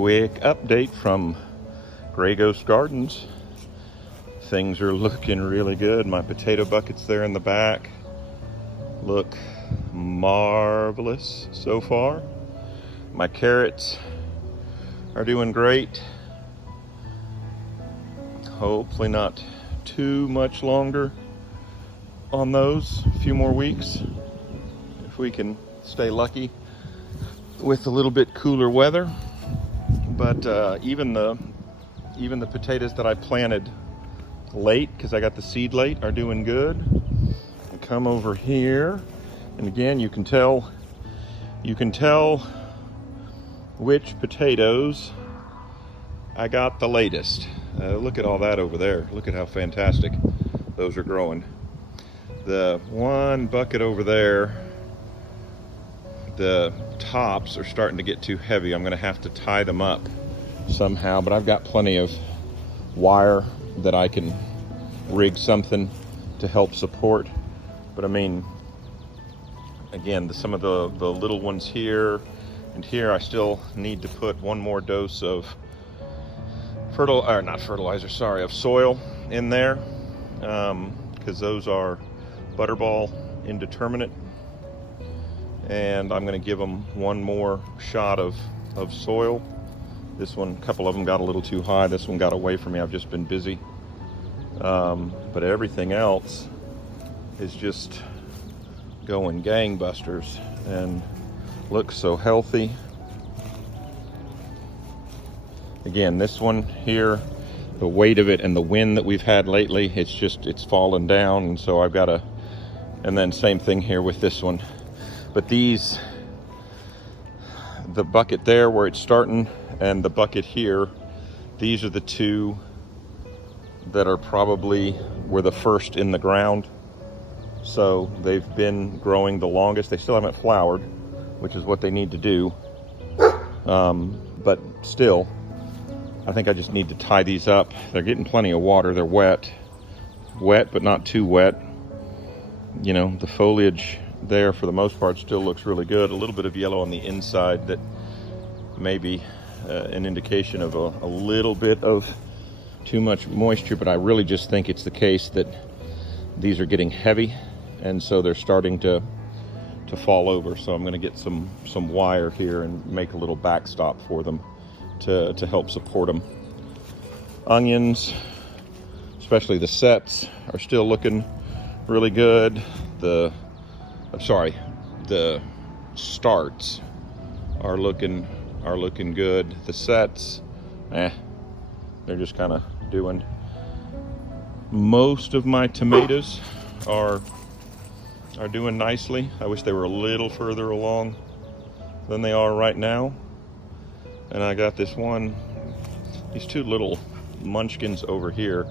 quick update from Gray Ghost Gardens. Things are looking really good. My potato buckets there in the back look marvelous so far. My carrots are doing great. Hopefully not too much longer on those. A few more weeks if we can stay lucky with a little bit cooler weather. But even the potatoes that I planted late, because I got the seed late, are doing good. I come over here, and again you can tell which potatoes I got the latest. Look at all that over there. Look at how fantastic those are growing. The one bucket over there, the tops are starting to get too heavy. I'm going to have to tie them up somehow, but I've got plenty of wire that I can rig something to help support. But I mean, again, some of the little ones here and here, I still need to put one more dose of soil in there, because those are butterball indeterminate, and I'm going to give them one more shot of soil. This one, a couple of them got a little too high. This one got away from me. I've just been busy, but everything else is just going gangbusters and looks so healthy. Again, this one here, the weight of it and the wind that we've had lately, it's fallen down, and so I've got to, and then same thing here with this one. But these, the bucket there where it's starting and the bucket here, these are the two that are probably were the first in the ground. So they've been growing the longest. They still haven't flowered, which is what they need to do. But still, I think I just need to tie these up. They're getting plenty of water. They're wet, but not too wet. You know, the foliage there for the most part still looks really good. A little bit of yellow on the inside that may be an indication of a little bit of too much moisture, but I really just think it's the case that these are getting heavy, and so they're starting to fall over. So I'm going to get some wire here and make a little backstop for them to help support them. Onions, especially the sets, are still looking really good. The starts are looking good. The sets, they're just kind of doing. Most of my tomatoes are doing nicely. I wish they were a little further along than they are right now. And I got these two little munchkins over here.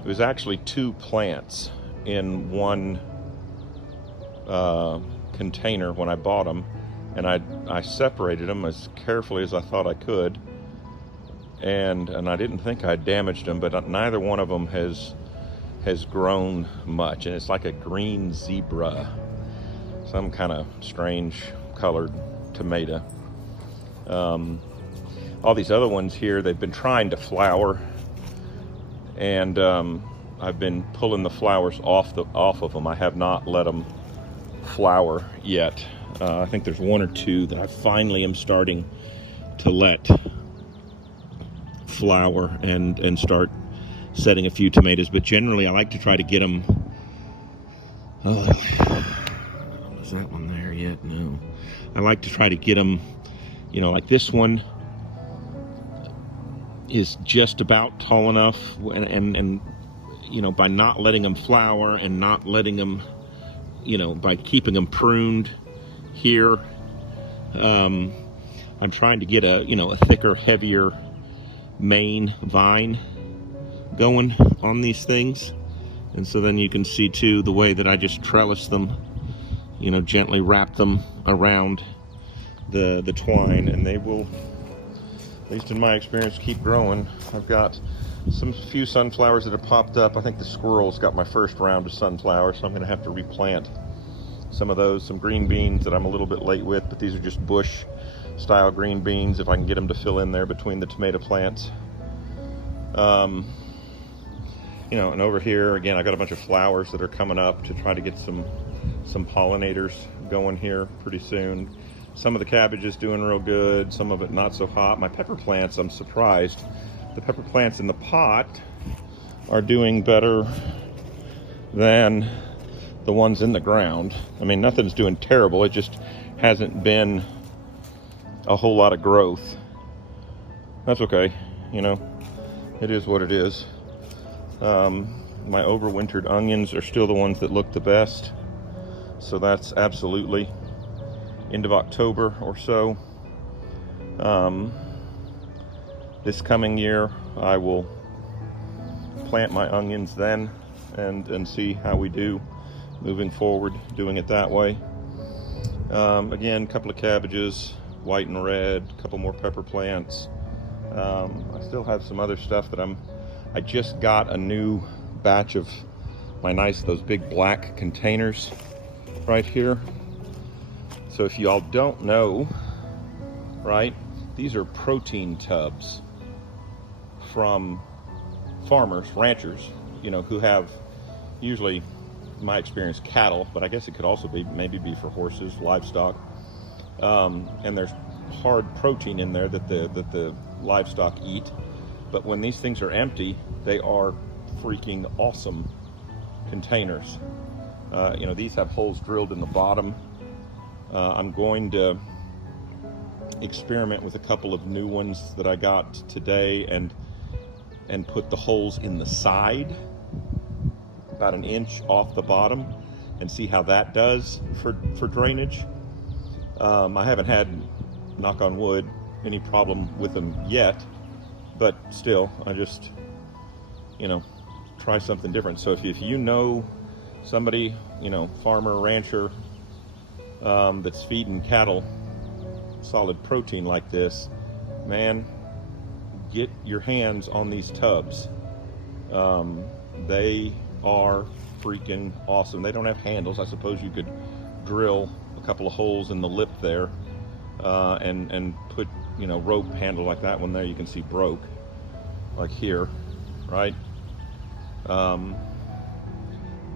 It was actually two plants in one container when I bought them, and I separated them as carefully as I thought I could, and I didn't think I damaged them, but neither one of them has grown much, and it's like a green zebra, some kind of strange colored tomato. All these other ones here, they've been trying to flower, and I've been pulling the flowers off of them. I have not let them flower yet. I think there's one or two that I finally am starting to let flower and start setting a few tomatoes, but generally I like to try to get them. Oh, is that one there yet? No. I like to try to get them, you know, like this one is just about tall enough, and you know, by not letting them flower and not letting them, you know, by keeping them pruned here, I'm trying to get a thicker, heavier main vine going on these things. And so then you can see too the way that I just trellis them, you know, gently wrap them around the twine, and they will, at least in my experience, keep growing. I've got few sunflowers that have popped up. I think the squirrels got my first round of sunflowers, so I'm going to have to replant some of those. Some green beans that I'm a little bit late with, but these are just bush style green beans if I can get them to fill in there between the tomato plants. You know, and over here again, I got a bunch of flowers that are coming up to try to get some pollinators going here pretty soon. Some of the cabbage is doing real good, some of it not so hot. My pepper plants, I'm surprised. The pepper plants in the pot are doing better than the ones in the ground. I mean, nothing's doing terrible. It just hasn't been a whole lot of growth. That's okay, you know, it is what it is. My overwintered onions are still the ones that look the best. So that's absolutely end of October or so. This coming year, I will plant my onions then and see how we do moving forward, doing it that way. Again, a couple of cabbages, white and red, a couple more pepper plants. I still have some other stuff that I just got a new batch of those big black containers right here. So if you all don't know, right, these are protein tubs from farmers, ranchers, you know, who have usually, in my experience, cattle, but I guess it could also maybe be for horses, livestock. And there's hard protein in there that the livestock eat. But when these things are empty, they are freaking awesome containers. You know, these have holes drilled in the bottom. I'm going to experiment with a couple of new ones that I got today and put the holes in the side, about an inch off the bottom, and see how that does for drainage. I haven't had, knock on wood, any problem with them yet, but still, I just, you know, try something different. So if you know somebody, you know, farmer, rancher, that's feeding cattle solid protein like this, man, get your hands on these tubs. They are freaking awesome. They don't have handles. I suppose you could drill a couple of holes in the lip there, and put, you know, rope handle like that one there you can see broke, like here, right?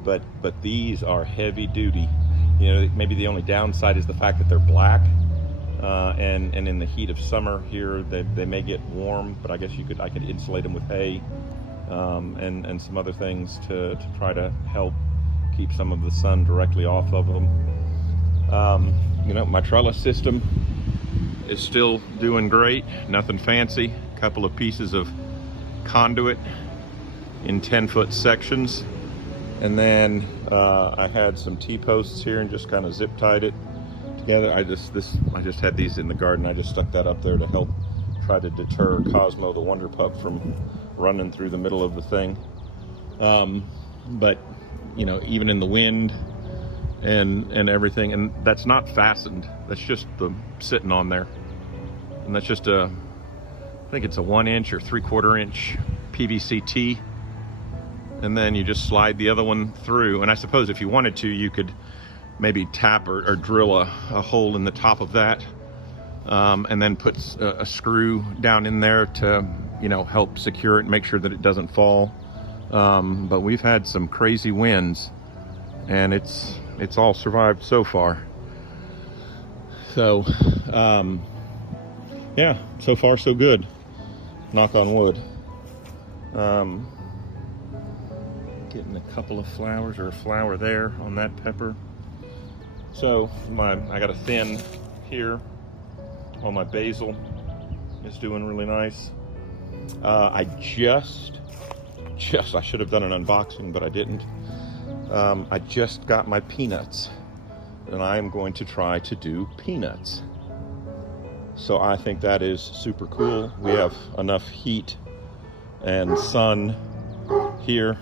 But these are heavy duty. You know, maybe the only downside is the fact that they're black, and in the heat of summer here, they may get warm, but I guess I could insulate them with hay, and some other things to try to help keep some of the sun directly off of them. You know, my trellis system is still doing great, nothing fancy. A couple of pieces of conduit in 10-foot sections. And then I had some T-posts here and just kind of zip tied it together. I just had these in the garden. I just stuck that up there to help try to deter Cosmo the Wonder Pup from running through the middle of the thing. But you know, even in the wind and everything, and that's not fastened. That's just the sitting on there, and that's just I think it's a 1-inch or 3/4 inch PVC T. And then you just slide the other one through. And I suppose if you wanted to, you could maybe tap or drill a hole in the top of that, and then put a screw down in there to, you know, help secure it and make sure that it doesn't fall. But we've had some crazy winds, and it's all survived so far. So, yeah, so far so good. Knock on wood. Getting a couple of flowers, or a flower there on that pepper. So I got a thin here on my basil. It's doing really nice. I should have done an unboxing, but I didn't. I just got my peanuts, and I am going to try to do peanuts. So I think that is super cool. We have enough heat and sun here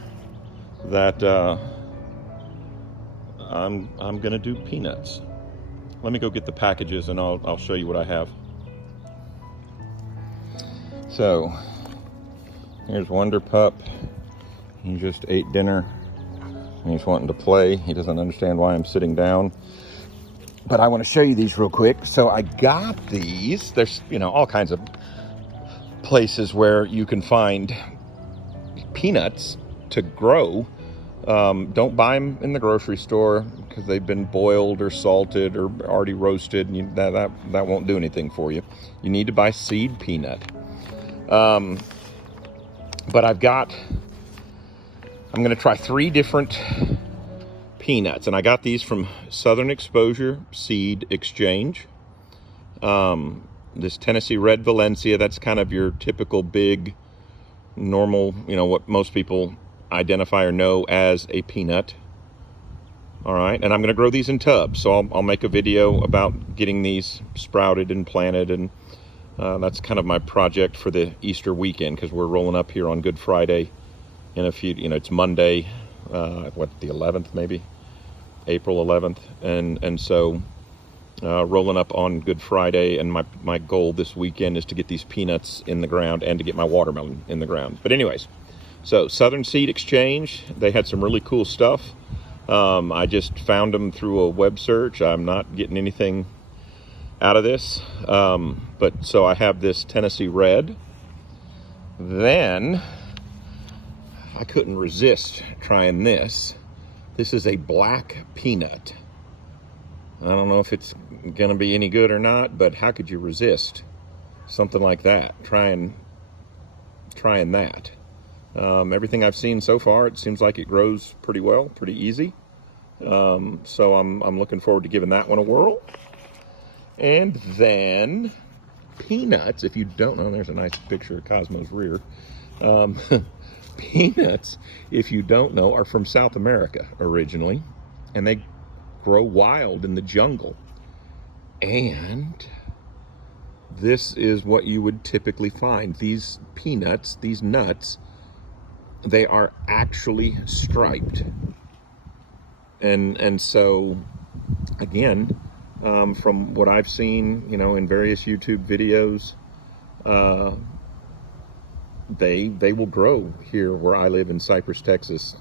that I'm gonna do peanuts. Let me go get the packages and I'll show you what I have. So here's Wonder Pup. He just ate dinner and he's wanting to play. He doesn't understand why I'm sitting down. But I want to show you these real quick. So I got these. There's, you know, all kinds of places where you can find peanuts to grow. Don't buy them in the grocery store because they've been boiled or salted or already roasted, and that won't do anything for you. You need to buy seed peanut. But I'm going to try 3 different peanuts, and I got these from Southern Exposure Seed Exchange. This Tennessee Red Valencia, that's kind of your typical big, normal, you know, what most people identify or know as a peanut. All right, and I'm going to grow these in tubs, so I'll make a video about getting these sprouted and planted, and that's kind of my project for the Easter weekend, because we're rolling up here on Good Friday in a few, you know, it's Monday, the 11th maybe, April 11th, and so rolling up on Good Friday, and my goal this weekend is to get these peanuts in the ground and to get my watermelon in the ground. But anyways, so Southern Seed Exchange, they had some really cool stuff. I just found them through a web search. I'm not getting anything out of this, but so I have this Tennessee Red. Then I couldn't resist trying this. This is a black peanut. I don't know if it's gonna be any good or not, but how could you resist something like that? Trying that. Everything I've seen so far, it seems like it grows pretty well, pretty easy. So I'm looking forward to giving that one a whirl. And then peanuts, if you don't know, there's a nice picture of Cosmo's rear. Peanuts, if you don't know, are from South America originally, and they grow wild in the jungle. And this is what you would typically find. These peanuts, these nuts, they are actually striped. And so, again, from what I've seen, you know, in various YouTube videos, they will grow here where I live in Cypress, Texas.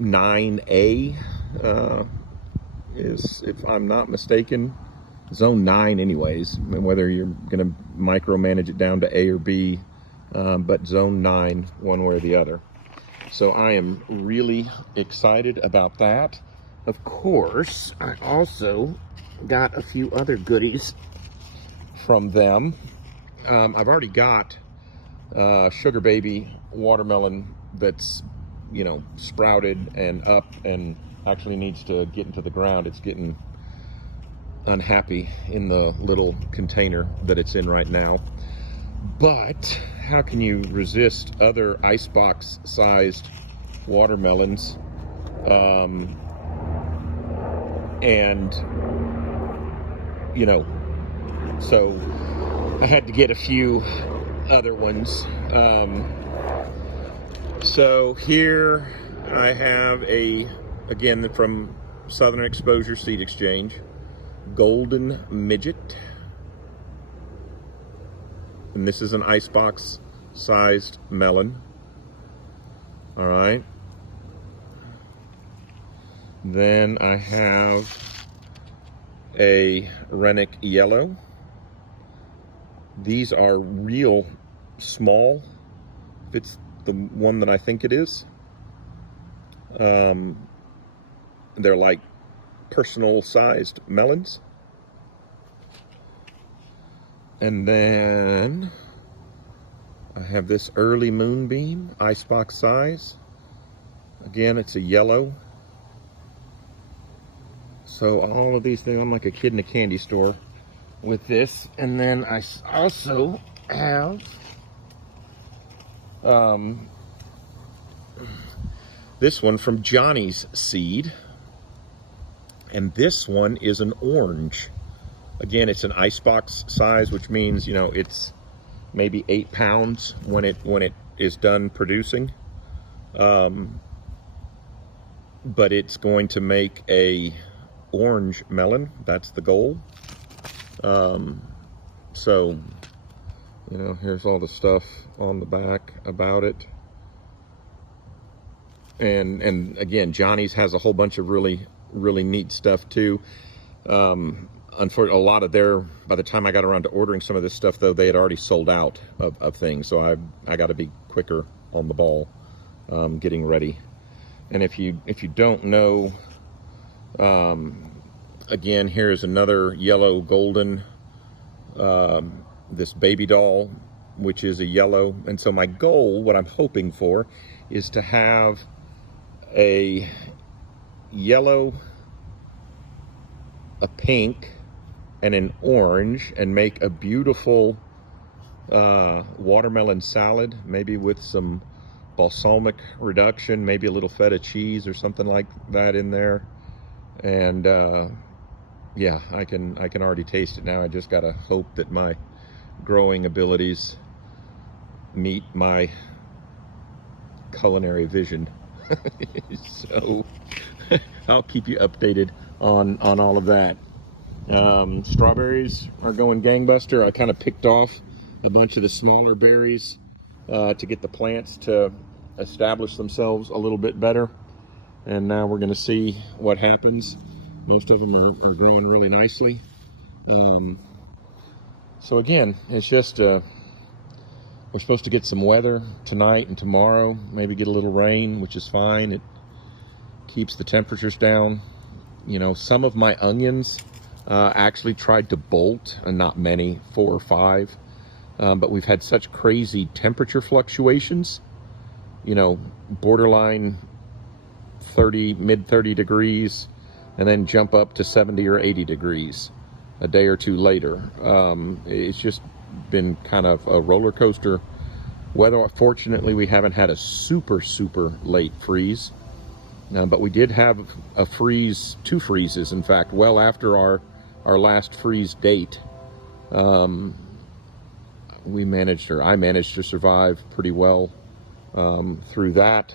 9A is, if I'm not mistaken, zone 9 anyways, whether you're going to micromanage it down to A or B, but zone 9 one way or the other. So I am really excited about that. Of course, I also got a few other goodies from them. I've already got Sugar Baby watermelon that's, you know, sprouted and up and actually needs to get into the ground. It's getting unhappy in the little container that it's in right now. But how can you resist other icebox sized watermelons? And, you know, so I had to get a few other ones. So here I have again, from Southern Exposure Seed Exchange, Golden Midget. And this is an icebox sized melon. All right. Then I have a Rennick Yellow. These are real small, if it's the one that I think it is. They're like personal sized melons. And then I have this Early Moonbeam, icebox size. Again, it's a yellow. So all of these things, I'm like a kid in a candy store with this. And then I also have this one from Johnny's Seed. And this one is an orange. Again, it's an icebox size, which means, you know, it's maybe 8 pounds when it is done producing. But it's going to make a orange melon. That's the goal. So, you know, here's all the stuff on the back about it. And again, Johnny's has a whole bunch of really neat stuff too. Unfortunately, a lot of by the time I got around to ordering some of this stuff, though, they had already sold out of things. So I got to be quicker on the ball, getting ready. And if you don't know, again, here's another yellow golden, this baby doll, which is a yellow. And so my goal, what I'm hoping for, is to have a yellow, a pink, and an orange, and make a beautiful watermelon salad, maybe with some balsamic reduction, maybe a little feta cheese or something like that in there. And yeah, I can already taste it now. I just gotta hope that my growing abilities meet my culinary vision. So I'll keep you updated on all of that. Strawberries are going gangbuster. I kind of picked off a bunch of the smaller berries to get the plants to establish themselves a little bit better, and now we're going to see what happens. Most of them are growing really nicely. So again, it's just we're supposed to get some weather tonight and tomorrow, maybe get a little rain, which is fine. It keeps the temperatures down. You know, some of my onions actually tried to bolt, and not many, 4 or 5. But we've had such crazy temperature fluctuations, you know, borderline 30, mid 30 degrees, and then jump up to 70 or 80 degrees a day or two later. It's just been kind of a roller coaster weather. Fortunately, we haven't had a super late freeze, but we did have a freeze, 2 freezes, in fact, well after our last freeze date. I managed to survive pretty well through that.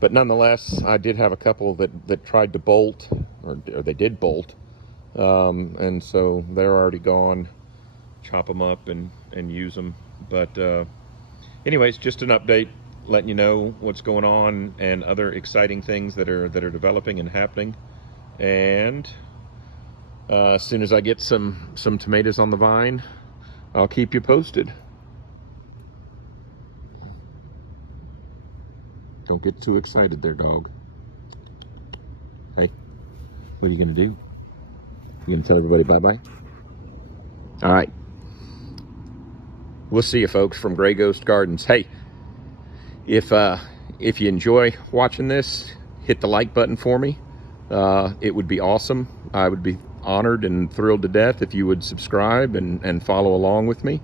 But nonetheless, I did have a couple that tried to bolt, or they did bolt, and so they're already gone. Chop them up and use them. But anyways, just an update, letting you know what's going on and other exciting things that are developing and happening. And as soon as I get some tomatoes on the vine, I'll keep you posted. Don't get too excited there, dog. Hey, what are you gonna do? You gonna tell everybody bye-bye? All right. We'll see you folks from Gray Ghost Gardens. Hey, if you enjoy watching this, hit the like button for me. It would be awesome. I would be honored and thrilled to death if you would subscribe and follow along with me.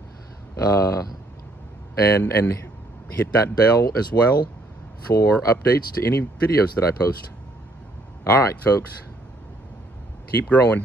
And hit that bell as well for updates to any videos that I post. All right, folks. Keep growing.